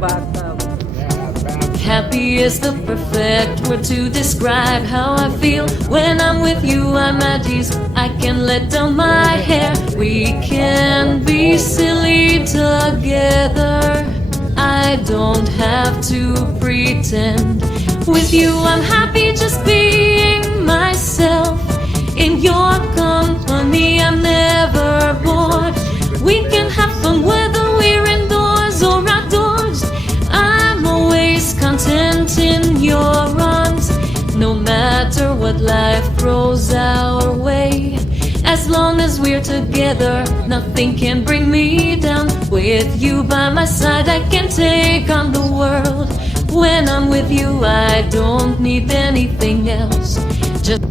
bata. Happy is the perfect word to describe how I feel. When I'm with you, I'm at ease. I can let down my hair. We can be silly together. I don't have to pretend. With you, I'm happy just being myself. In your company, I'm never bored. We can have fun whether we're indoors or outdoors. I'm always content in your arms, no matter what life throws our way. As long as we're together, nothing can bring me down. With you by my side, I can take on the world. When I'm with you, I don't need anything else. Just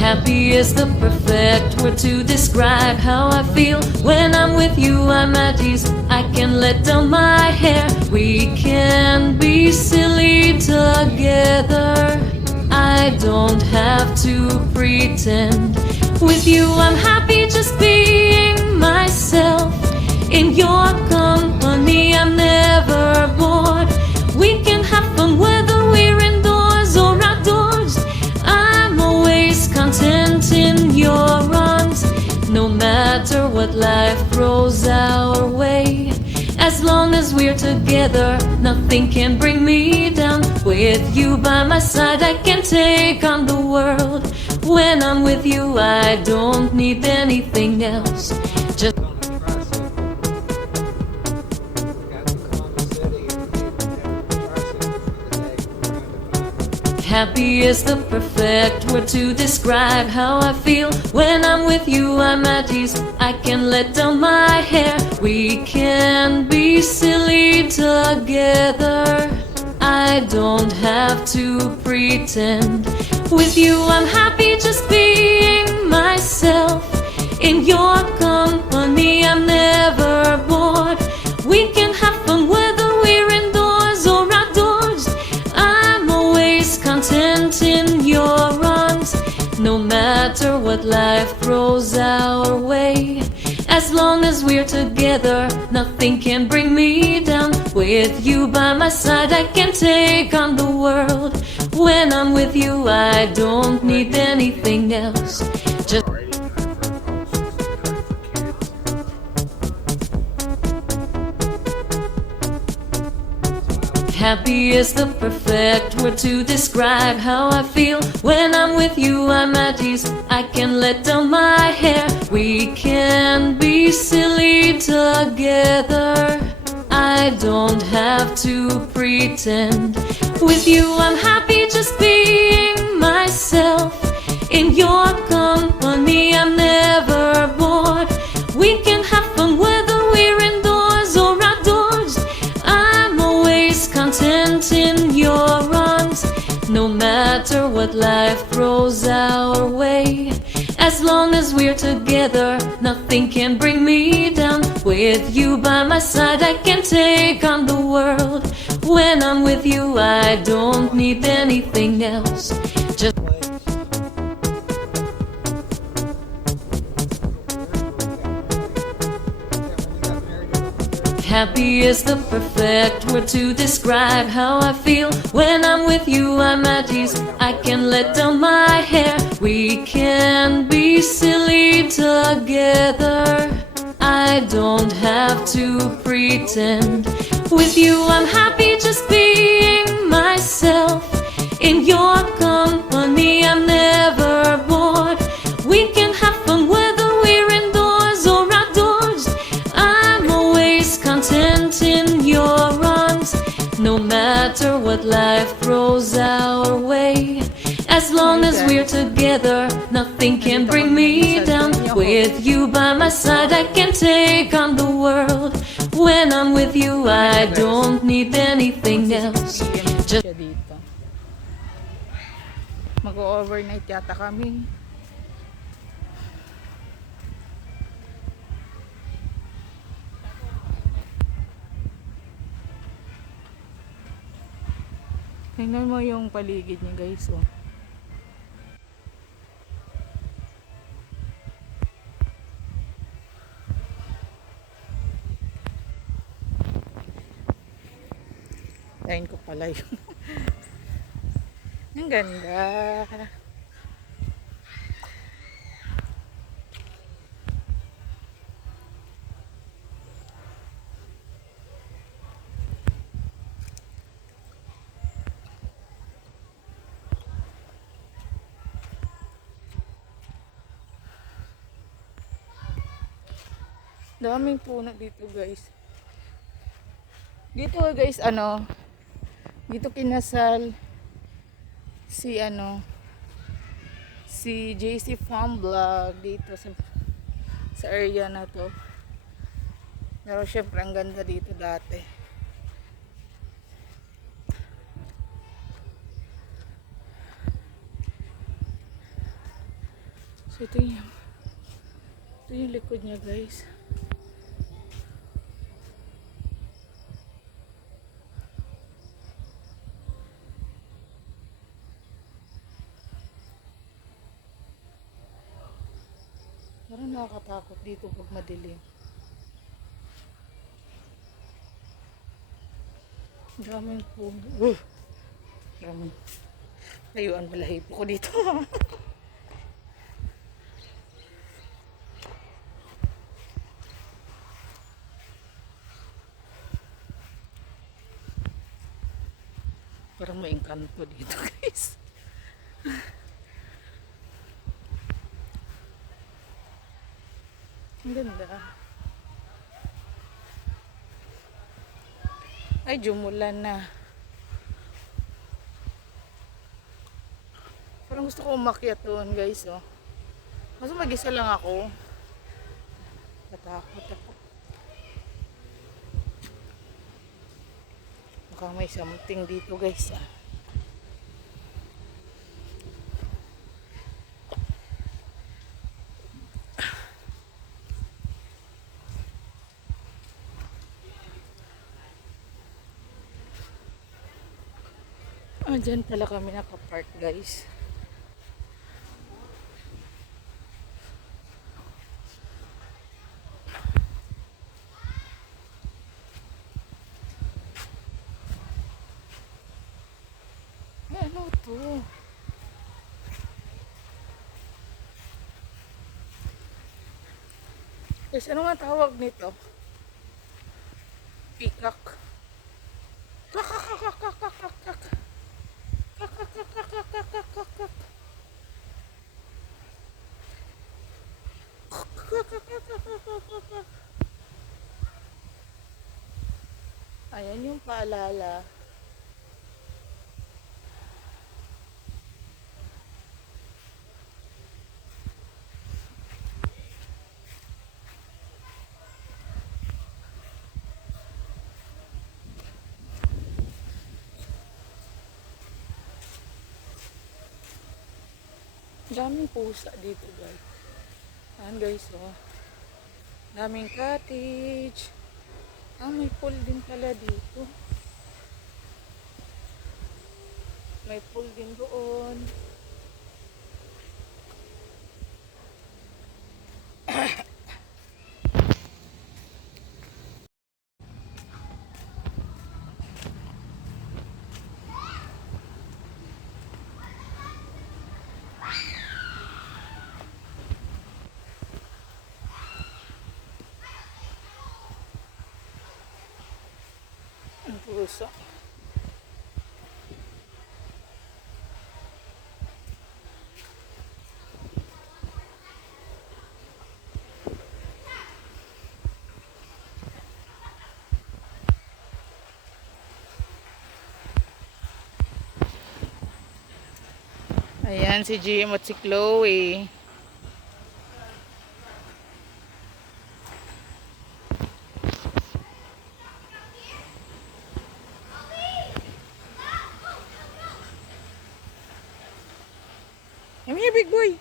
happy is the perfect word to describe how I feel. When I'm with you, I'm at ease. I can let down my hair. We can be silly together. I don't have to pretend. With you, I'm happy just being myself. In your company, I'm never bored. We can have fun whether we're indoors or outdoors. I'm always content in your arms, no matter what life throws our way. As long as we're together, nothing can bring me down. With you by my side, I can take on the world. When I'm with you, I don't need anything else. Just happy is the perfect word to describe how I feel. When I'm with you, I'm at ease. I can let down my hair. We can be silly together. I don't have to pretend. With you, I'm happy just being myself. In your company, I'm never bored. We can have fun whether we're indoors or outdoors. I'm always content in your arms, no matter what life throws our way. As long as we're together, nothing can bring me down. With you by my side, I can take on the world. When I'm with you, I don't need anything else. Just happy is the perfect word to describe how I feel. When I'm with you, I'm at ease. I can let down my hair. We can be silly together. I don't have to pretend. With you, I'm happy just being myself. In your company, I'm never bored. We can have fun whether we're indoors or outdoors. I'm always content in your arms, no matter what life throws our way. As long as we're together, nothing can bring me down. With you by my side, I can take on the world. When I'm with you, I don't need anything else. Just happy is the perfect word to describe how I feel. When I'm with you, I'm at ease. I can let down my hair. We can be silly together. I don't have to pretend. With you, I'm happy just being myself. In your company, I'm never bored. We can have fun whether we're indoors or outdoors. I'm always content in your arms, no matter what life throws our way. As long as we're together, nothing can bring me down. With you by my side, I can take on the world. When I'm with you, I don't need anything else. Just dito. Mag-overnight yata kami. Tingnan mo yung paligid niya, guys, oh. Line ko pala yun. Ang ganda. Daming puno dito guys. Dito guys dito kinasal si JC Farm Vlog dito sa area na to. Pero syempre ang ganda dito dati. So ito yung likod niya guys. Parang nakakatakot dito pag madilim. Daming puno. Daming. Layuan balahibo ko dito. Parang may engkanto dito guys. Ang ganda. Ay, jumulan na. Parang gusto ko umakyat doon guys, oh. Kaso mag-isa lang ako. Natakot ako. Baka may something dito guys, ah. Dyan pala kami nakapark guys. Ano to? Guys, ano nga tawag nito? Peacock. Ayan yung paalala. Daming pusa dito guys. Ayan guys, oh. Daming cottage. May pool din pala dito. May pool din doon. Ang pusa. Ayan si Jim at si Chloe. Come here, big boy.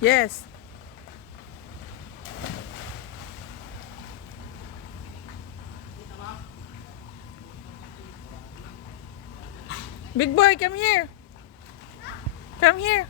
Yes. Big boy, come here. Come here.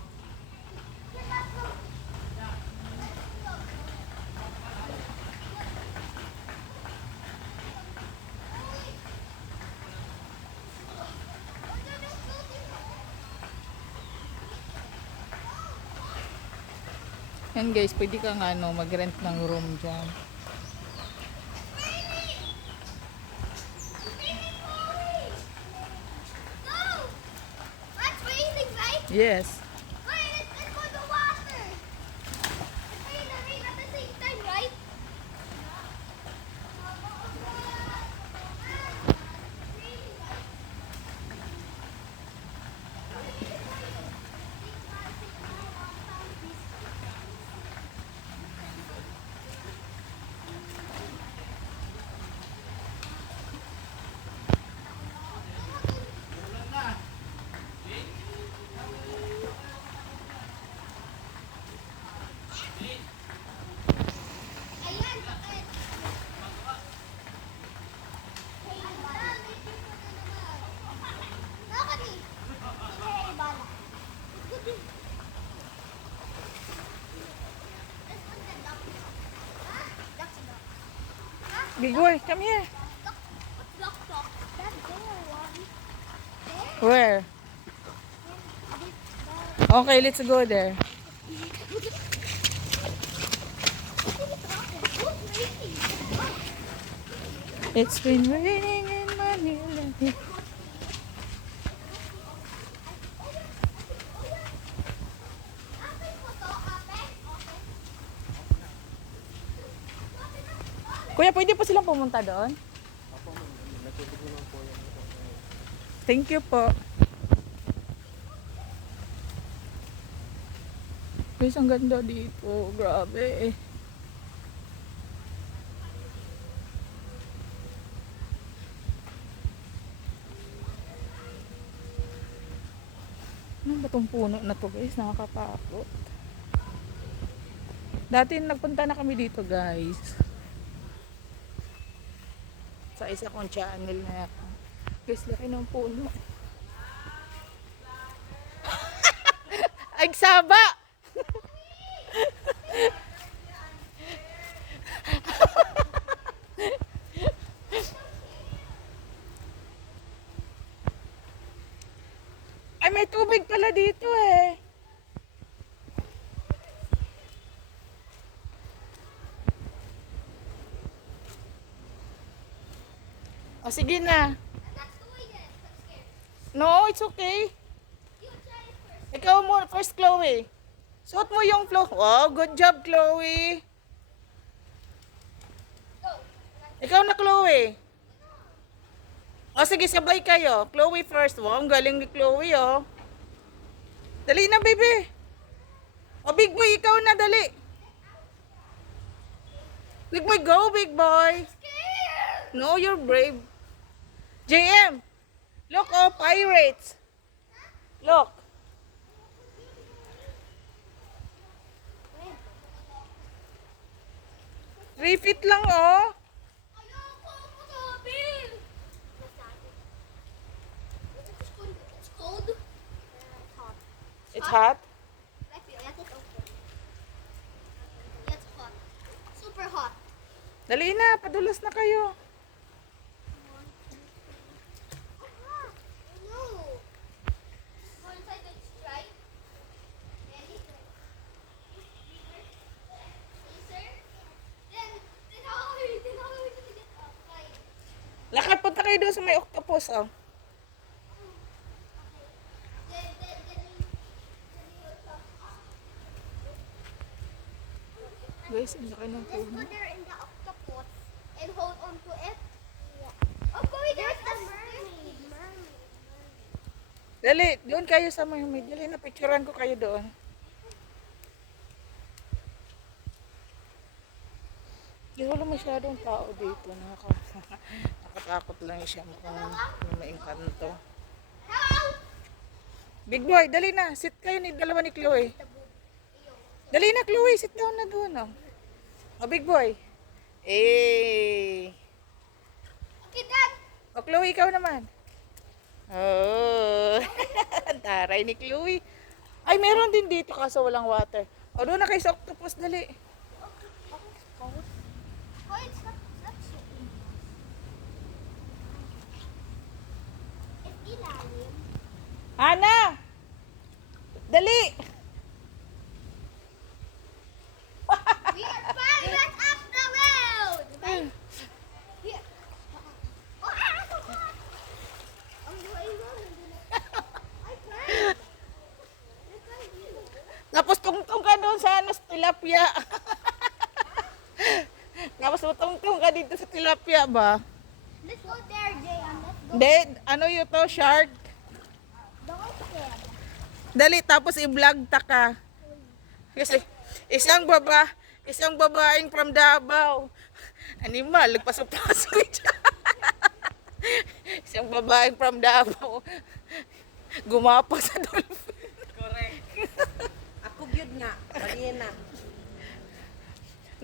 Yan guys, pwede kang ano, mag-rent ng room dyan. No! That's raining, right? Yes. Wait, let's go to water. It's rain and rain at the same time, right? Ayan, bakit? Bakit eh? Hey, bala. This one's a duck. Huh? Duck's a duck. Big boy, come here. Duck. What's duck? That there one. There? Where? Okay, let's go there. It's been raining in Manila. Kuya, pwede pa silang pumunta doon? Thank you po. Guys, ang ganda dito. Grabe. Ano ba tong puno na to guys? Nakakatakot. Dati nagpunta na kami dito guys. Sa isa kong channel na guys, laki ng puno. Ay, saba! Ay, may tubig pala dito eh. O, sige na. No, it's okay. Ikaw mo first, Chloe. Suot mo yung flow. Wow, good job, Chloe. Ikaw na, Chloe. O, sige, sabay kayo. Chloe first. Wow, ang galing ni Chloe, oh. Dali na, baby. O, big boy, ikaw na, dali. Big boy, go, big boy. No, you're brave. JM, look, oh, pirates. Look. Three feet lang, oh. It's cold. It's hot. It's hot. Super hot. Dali na, padulas na kayo. No. Go inside the strike. Ready? Sir? Then how are we going to get up? Like, Lakad, punta kayo doon sa may octopus, oh. then you will talk. Guys, ang laki ng Let's puno. go there in the octopus and hold on to it. Yeah. Oh, Chloe, there's the mermaid. Dali, doon kayo sa mermaid. Dali na, picturean ko kayo doon. Di wala masyadong tao dito. Nakatakot lang siya kung may engkanto. Hello? Big boy, dali na. Sit kayo ni dalawa ni Chloe. Dali na, Chloe. Sit down na doon, oh. Oh, big boy. Eh. Okay, Dad. Oh, Chloe, ikaw naman. Oh. Taray ni Chloe. Ay, meron din dito kaso walang water. O, doon na kayo sa octopus, dali. Oh, it's not so easy. It's ilalim. Hana! Dali! We are pirates up the road. Here. Oh, ang buhay mo. I cried. Tapos tungtong ka doon sa ano, sa tilapia. Tapos tungtong ka dito sa tilapia ba? Let's go there, Jayan. Let's go. Hindi, ano yun to, shark? Dolphin. Dali, tapos i-vlog ta ka. Kasi isang babaeng from Davao. Animal, nagpasok-pasok siya. Isang babaeng from Davao. Gumapa sa dolphin. Correct. Ako gyud nga, balena.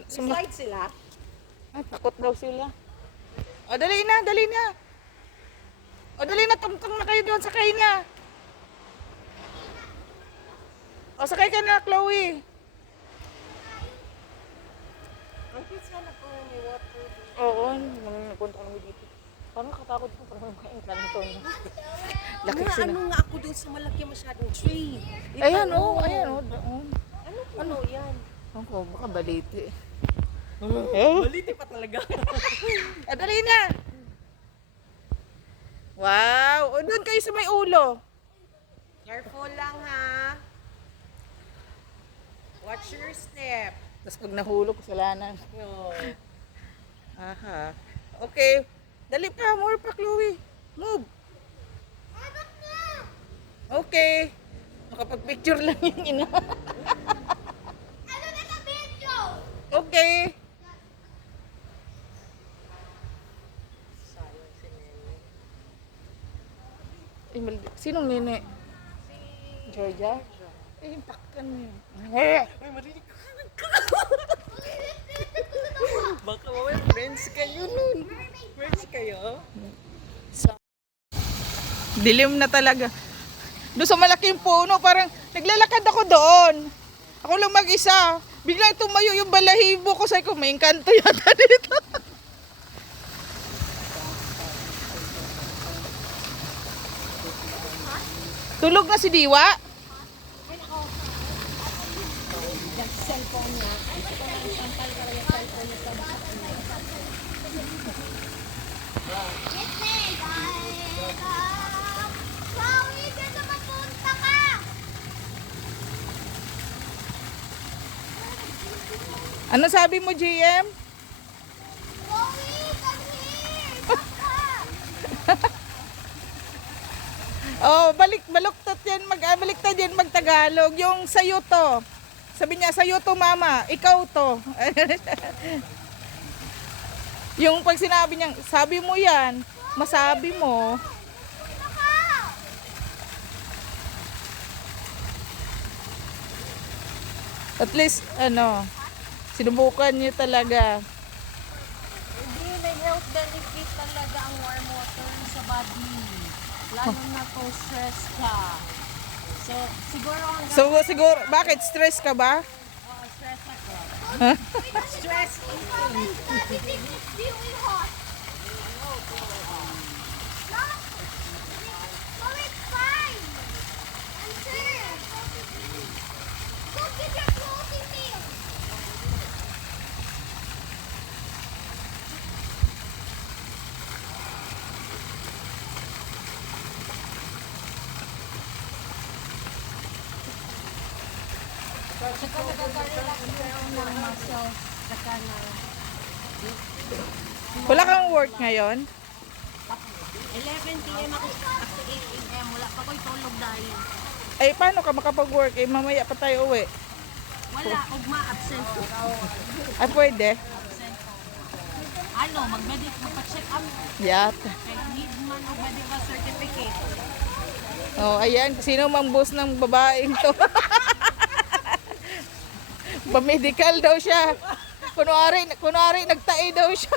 Slide sila. Ay, takot daw sila. O, dali na, dali na. O, dali na, tungtong na kayo doon, sakay na. O, sakay ka na, Chloe. Ang cute sana po may water. Oo, nagpunta kami dito. Parang nakatakot ko, parang may engkanto. Laki Mga sila. ano nga ako doon sa malaki masyadong tree. Ayan, o, ayan, o, doon. Ano yan? Ako, baka baliti. Baliti pa talaga. Ah, dali na. Wow, o, doon kayo sa may ulo. Careful lang ha. Watch your step. Tapos pag nahulog, kasalanan. No. Aha. Okay. Dali pa, more pa, Chloe. Move. Hanap na. Okay. Makapag-picture lang yung ina. Ano na sa video? Okay. Sayang si Nene. Eh, sinong nene? Georgia? Eh, impactan mo yun. Ay, marinig ko. Baka mawala friends kayo nun. Friends kayo? Dilim na talaga. Doon sa malaking puno, parang naglalakad ako doon. Ako lang mag-isa. Biglang tumayo yung balahibo ko. Sabi ko, may engkanto yata dito. Tulog na si Diwa? Chloe, dyan na mapunta ka! Ano sabi mo, GM? Chloe, come here! Baka! Oh, baluktot yan, baliktad yan mag-Tagalog. Yung sayo to. Sabi niya, sayo to mama, ikaw to. Yung pag sinabi niya, sabi mo yan, masabi mo. Baka! At least, ano, sinubukan niyo talaga. Hindi, may health benefit talaga ang warm water sa body. Lalo na kung stress ka. So, siguro ang So, siguro, bakit? Stress ka ba? stress ako. Stress eating. Everything is really hot. Not. So it's fine. I'm sure. Go get your clothing meal. Saka nagkaka-relax kayo ng muscles. Saka na Wala kang work ngayon? 11 p.m. ako to 8 a.m. Wala pa ko'y tulog dahil. Ay, paano ka makapag-work? Eh, mamaya pa tayo uwi. Wala, ugma absent ko. Ay, pwede. Absent ko. Ano, magpa-check up. Yat. Kaya need man og medical certificate. Oh, ayan. Sino mang boss ng babaeng to? Pa-medical daw siya. Kunwari nagtae daw siya.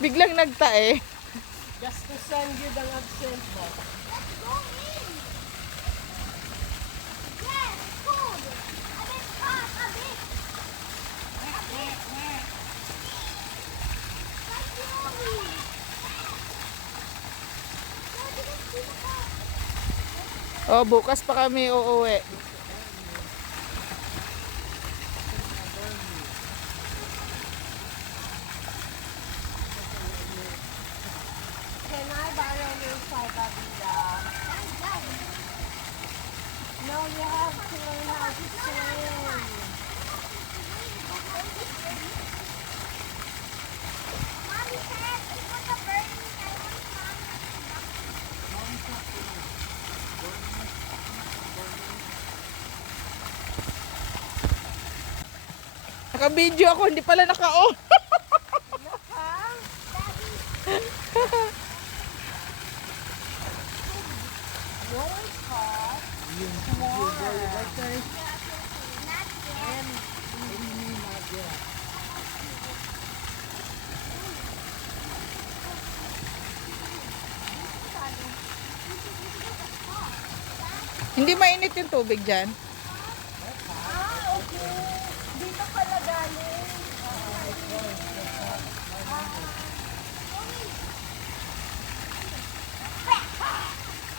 Biglang nagtae. Just to send you the absent ba? Go in. Yes, cold. A bit hot, a bit. Like Chloe. Oh, bukas pa kami uuwi. Can I borrow your salvadida? No, you have to learn how to swim. Mommy said it was a burning. I want mommy. Naka-video ako, hindi pala naka-on. Hindi mainit yung tubig dyan. Dito pala galing.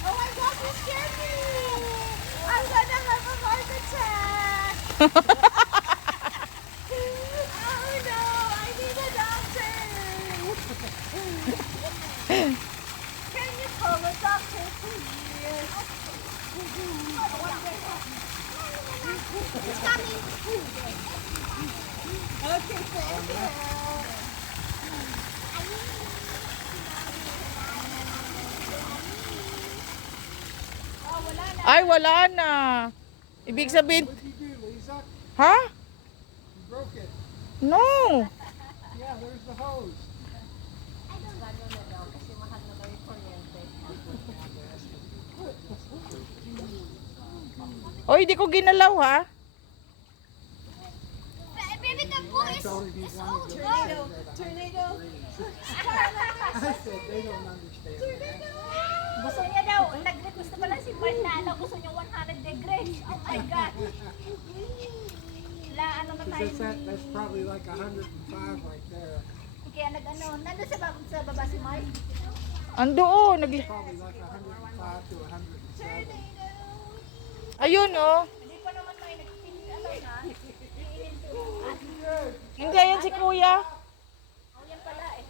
Oh my gosh, you scared me! I'm gonna have a heart attack! Oh no, I need a doctor! Can you call a doctor, please? It's coming! Okay, thank you. Ay, wala na. Ibig sabihin... Ha? Broke it. No. Yeah, there's the hose. Oy, di ko ginalaw ha. Baby, the boy is so Tornado. Tornado. I said they don't understand that. Gusto niya daw, nag-request na pala si Mark na ano, gusto niya 100 degrees. Oh my God. Ano na tayo? That's probably like 105 right there. Kaya nag-ano, nandun sa baba si Mark. Andoon. Probably like 105 to 107. Ayun oh. Hindi pa naman may nag-ano na. Hindi, yan si kuya. Oh, yan pala eh.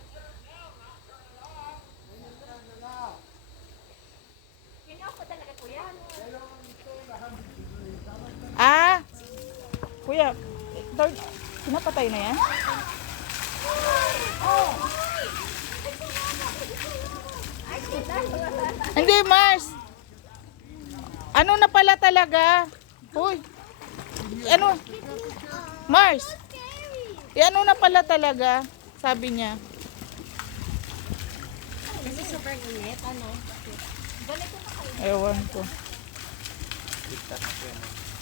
Yun ako talaga kuya. Ah. Kuya, third, pinapatay na yan? Hindi, Mars. Ano na pala talaga? Uy. Ano? Mars. Ano na pala talaga? Sabi niya. Kasi sobrang init, ano? Ewan ko.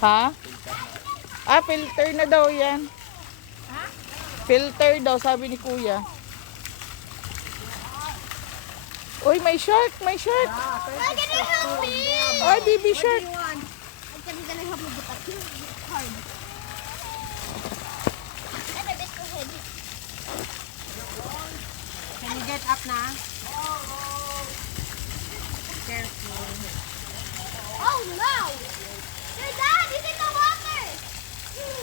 Ha? Ah, filter na daw yan. Filter daw, sabi ni kuya. Uy, may shark, may shark. Why can you help me? Oh, baby shark. I'm gonna help you with that card. And a bit too heavy. Can you get up na? Careful. Oh no! Your dad is in the water!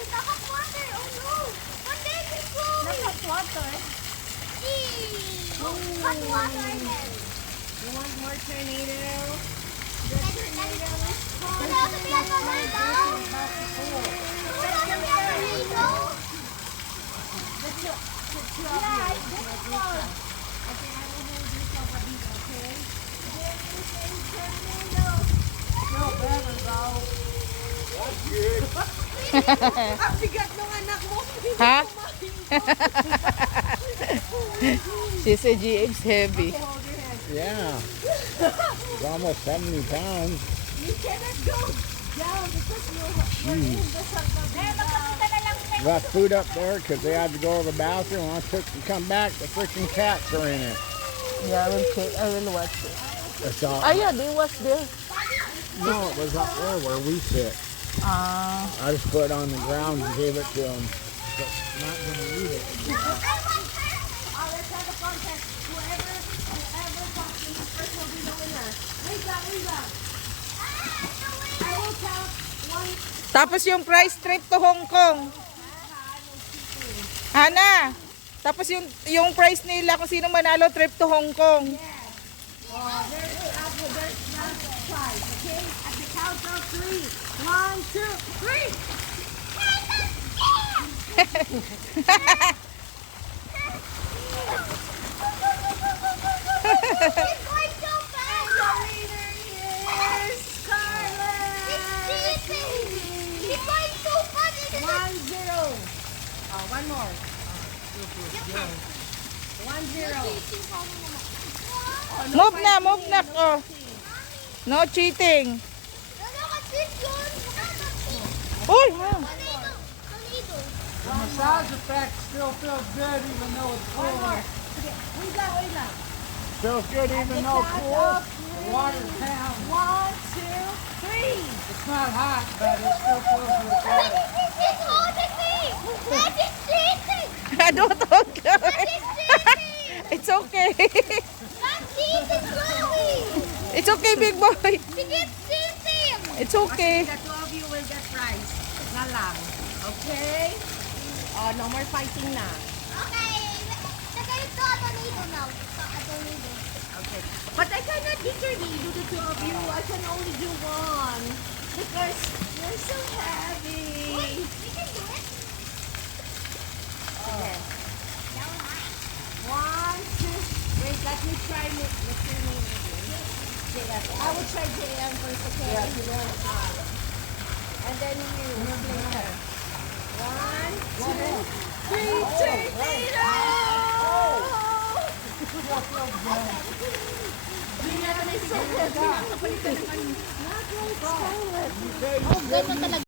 The hot water! Oh no! What day is it? Hot water. Hot water again. You want more tornado? Wala sa piyan mo na daw. Wala sa piyan mo daw. Yeah, this is fun. Okay, I will hold you for a bit, okay? No better though. Ang bigat ng anak mo. Ha? She said GH's heavy. Yeah. almost 70 pounds. You cannot go down because you're in the Magkapunta na lang kayo. Left food up there because they had to go to the bathroom. When I took to come back, the freaking cats are in it. Yeah, I will check. I will watch it. It's all, Ah, yeah, they was there. no, it was up there where we sit. Ah. I just put it on the ground and gave it to them. But not gonna eat it. let's have a contest. Whoever comes in first will be the winner. Wait lang. I will count one. Tapos yung prize trip to Hong Kong. Hana. Tapos yung prize nila kung sino manalo trip to Hong Kong. There's not prize, okay? At the count of 3. 1, 2, 3. He's going so fast. The leader is Scarlett. He's cheating. He's going so fast. 1-0. Oh, one more. 1-0. Move na. Oh. No cheating. Uy! The massage effect still feels good even though it's cold. Wait lang. Feels good even though cool. The water's down. 1, 2, 3. It's not hot, but it still feels really cold. He's holding me. That is cheating. Don't talk. That is cheating. It's okay. That's cheating, Chloe. It's okay, big boy. She keeps cheating. It's okay. The two of you will get prize. Na lang. Okay? Oh, no more fighting na. Okay. Tagay ito, Atonito now. Atonito. Okay. But I cannot literally do the two of you. I can only do one. Because you're so heavy. We can do it. Okay. 1, 2. Wait, let me try it. Let's see me. I will try JM first, okay? And then you later. 1, 2, 3, 4.